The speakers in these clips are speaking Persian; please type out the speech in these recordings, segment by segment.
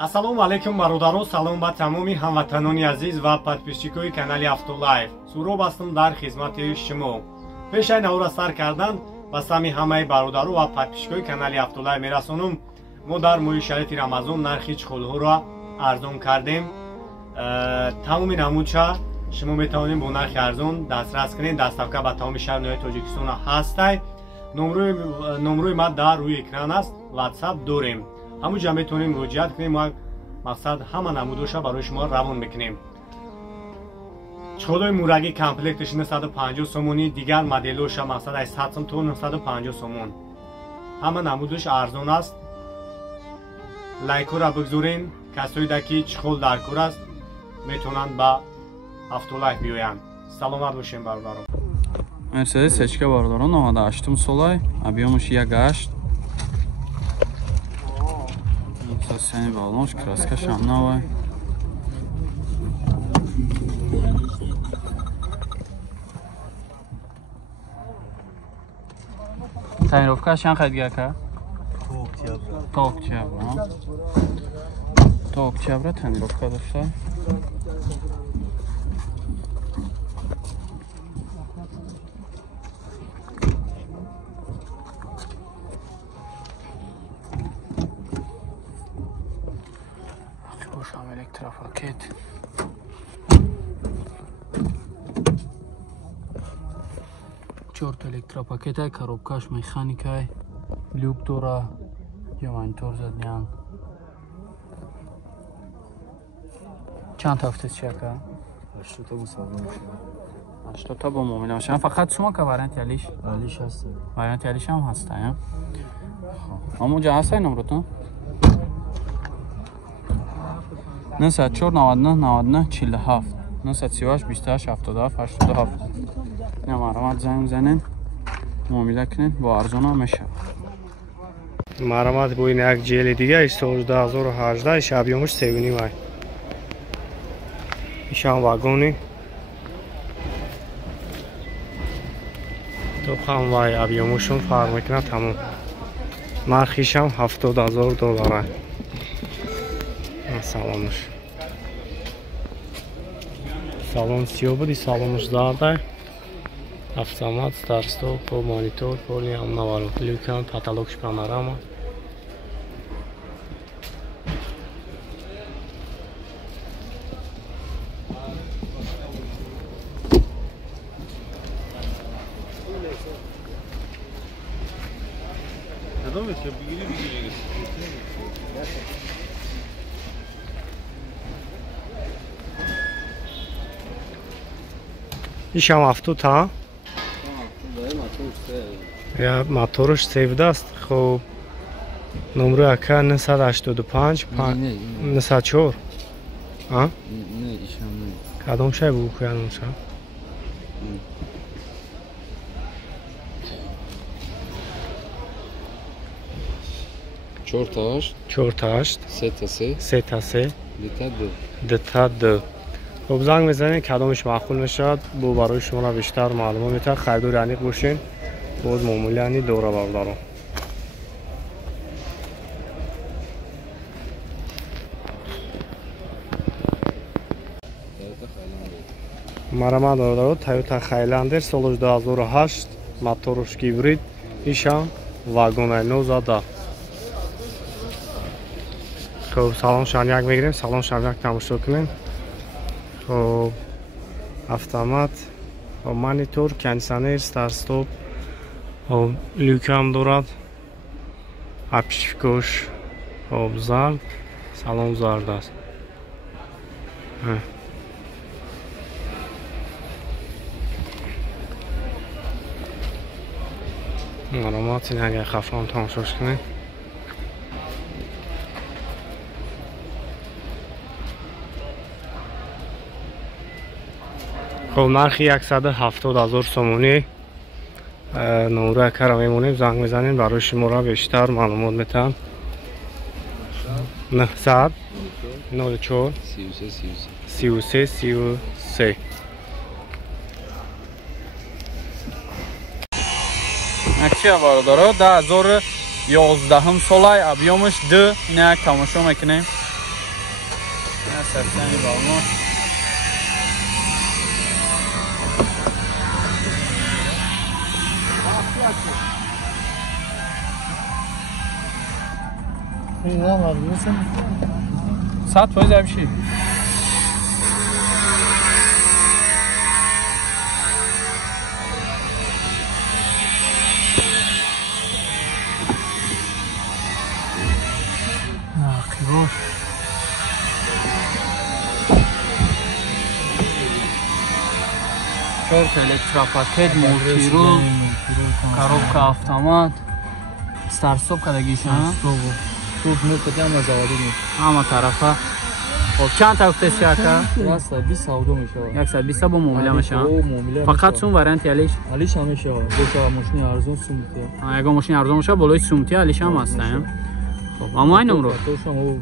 Ассалому алайкум бародаро, салом ба тамоми ҳамватанони азиз ва подписчикои канали Автолайв. Суроб ҳастам дар хизмати шумо. Пешай навора сар кардан ба сами ҳамаи бародаро ва подписчикои канали Автолайв мерасонам. Мо дар моҳи шароити Рамазон нархи чихолҳоро арзон кардем. Тамоми намудша шумо метавонед бо нархи арзон дастрас кунед. Доставка ба тамоми шаҳри ноҳияи Тоҷикистон ҳастай. номрӯи ма дар рӯи экран аст. WhatsApp дорем. ҳамуҷа метавонем муроҷиат кунем ва мақсад ҳама намудоша барои шумо равон мекунем. чихолҳои мурагӣ комплекташ 950 сомонӣ, дигар моделоша мақсад 100 сом то 950 сомон. ҳама намудош арзон аст. лайкора бигзорен. касоида ки чихол дар кор аст метавонанд ба Автолайв биёянд. саломат бошем бародарон. Мерседес сечка бародарон 98 солай, объемаш 1.8. Сени балонш, краскаш ҳам новай. Тонировкаш чанд қайд гака? То октябр. То октябр тонировка дошта. Электропакет. Чорт электропакетай, коробкаш механикай, люк дора, ҷавантор задиан. Чанд ҳафтаст чака? 80 та мусаввим шуда. 80 та бо муомила бошад. Фақат шумо ка варианти алиш? Алиш ҳаст. Варианти алиш ҳам ҳаста, я? Ҳамуҷа ҳастай номротон? 94 99 99 47 938 28 77 87. ина марҳамат занг занен муомила кунед бо арзона мешавад. Марҳамат бо ин як ҷели дига 12018 иш объемаш 3.5 ай. ишам вагони то хам вай объемашон фарқ мекунад тамом. нархишам $70,000 ай. Салонш. Салон сиё буди, салонш зардай. Автомат, старт-стоп, по монитор, поли ҳам наварот. Люкан, потолокш панорама. ишам авто та? Я моторш севдаст. Хоб номру ака 985 904. А? Не, ишам не. Кадом шай бу куянам ша? Чорташ 3 ДТ2. خب زنگ بزنید کدامش معقول میشد بو برای شما را بیشتر معلومات میده. خریدار انیق باشین. باز معمولی انی دوره بردارم. مرحبا دارد تویوتا خایلندر سال 2008 موتورش گیبرید ایشان واگن 19. خب سلام شانیک میگیریم. سلام شانیک تماشا کنیم. خب автомат монитор кондиционер старт стоп люк ҳам дорад апшикош зард салон зард аст маълумот ин агар хафам тамошош кунед خب نرخ 170,000 سومونی نمره کارا میمونیم. زنگ میزنیم برای شما را بیشتر معلومات میتم. 900 04 33 33. аксия бародаро 2011 солай объемаш 2 ина як тамошо мекунем. سرسنی بالماس ساعت فایز همیشی قیباش شورت الکتراپاکت مولتیرو коробка автомат старстоп кадагишан خوب نکته هم زوادی نیست. همه طرفه خب چند تا گفتید کاکا 120 سودو میشه. 120 با معامله میشه. فقط سوم وارنتی علیش علیش هم میشه. دو تا ماشین ارزون سومتی. اگه ماشین ارزون باشه بالای سومتی علیش هم هست. خب اما این نمره تو شما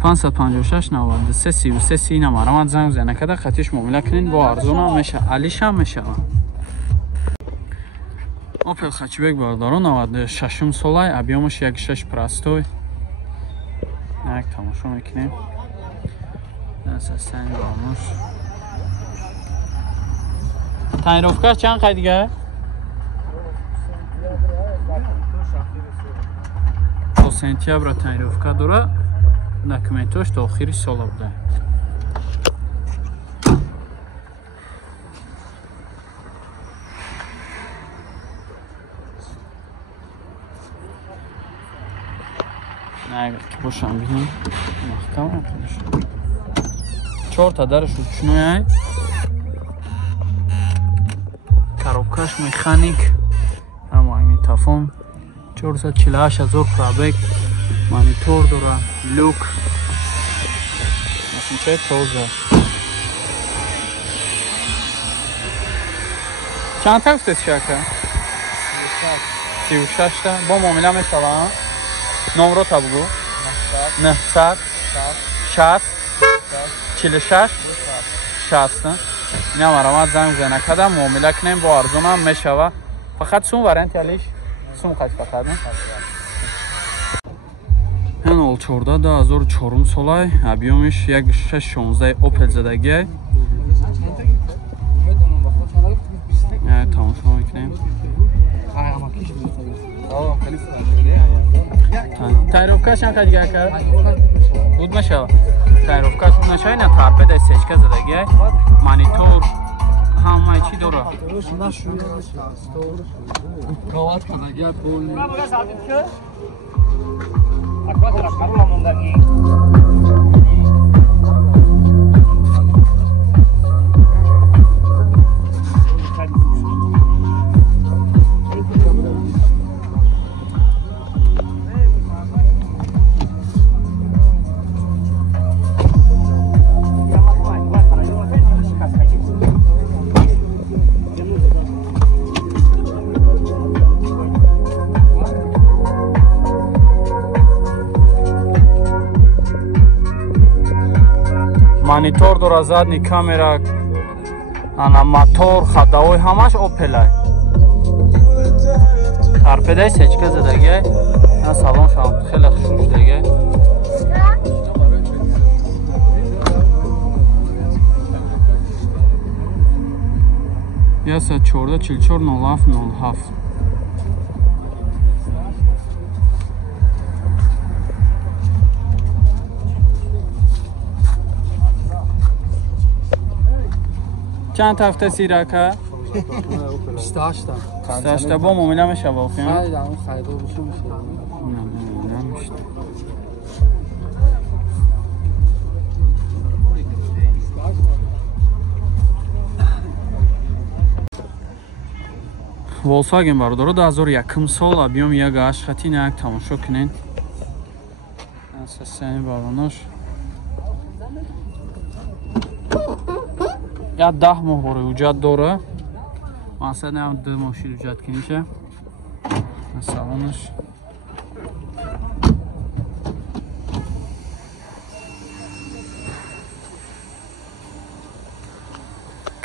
556 93 33 سی نمره من زنگ بزنید که خطیش معامله کنین با ارزون هم میشه علیش هم میشه. Opel Hatchback бардорон 96 солай, объемаш 1.6 простой. Так, тамошо мекунем. Састани бамош. Тонировка чанд қай дига? До сентябра тонировка дора. Документош до охири сола буда. اگر که باشم بینیم محکم نکنش 4 تا درش ручной коробкаш механик магнитофон 448000 пробег монитор дора люк машинчаи тоза чанд та гуфтед шака 36 та бо муомила мешавам номеро та бугу 900 60 46 60 اینا مرامت زنگ بزنه کدام معامله کنیم با ارزون هم میشوه فقط سوم وارنت علیش سوم خواهد فقط نه این اول 14 2004 سالای объемش 1.616 اوپل زدگی تماشا میکنیم тайровкаш чанд дига кард буд мешава тайровкаш буд мешава ина тарпеда сечка задагия монитор ҳамаи чӣ дора монитор дора задни камера ана мотор ходовой ҳамаш опелай тарпедаи сечка задаги на салон шам хеле хушуштаги яса 14 44 07 07 چند هفته سیراکا 28 تا 28 با معامله میشه واقعا خرید اون خریدو بشه میشه نمیشه Volkswagen бардоро 2001 сол объем 1.8 хати нак тамошо кинен асасани баронош я 10 моҳ бора ҳуҷҷат дора мақсад нам 2 мошин ҳуҷҷат киниша салонаш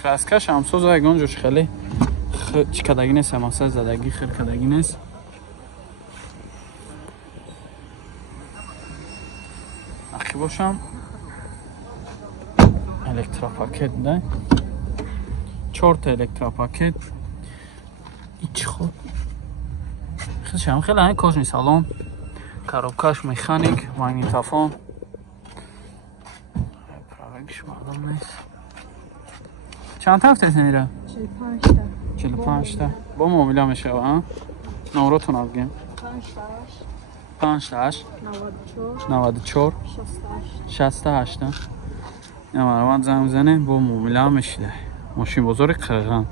краскаш ҳамсоз ягон ҷош хеле чӣ кадаги нест мақсад задагӣ хел кадаги нест شوخی باشم الکترا پاکت ده 4 تا الکترا پاکت هیچ خود خیلی همه کاش سالن коробкаш механик магнитофон правильно معلوم نیست چند تا هفته نیره 45 تا با موبیلا میشه ها نوراتون بگیم 5 تاش 94 68 نه من زنگ بزنه با موبیلا میشه ماشین بزرگ قرغن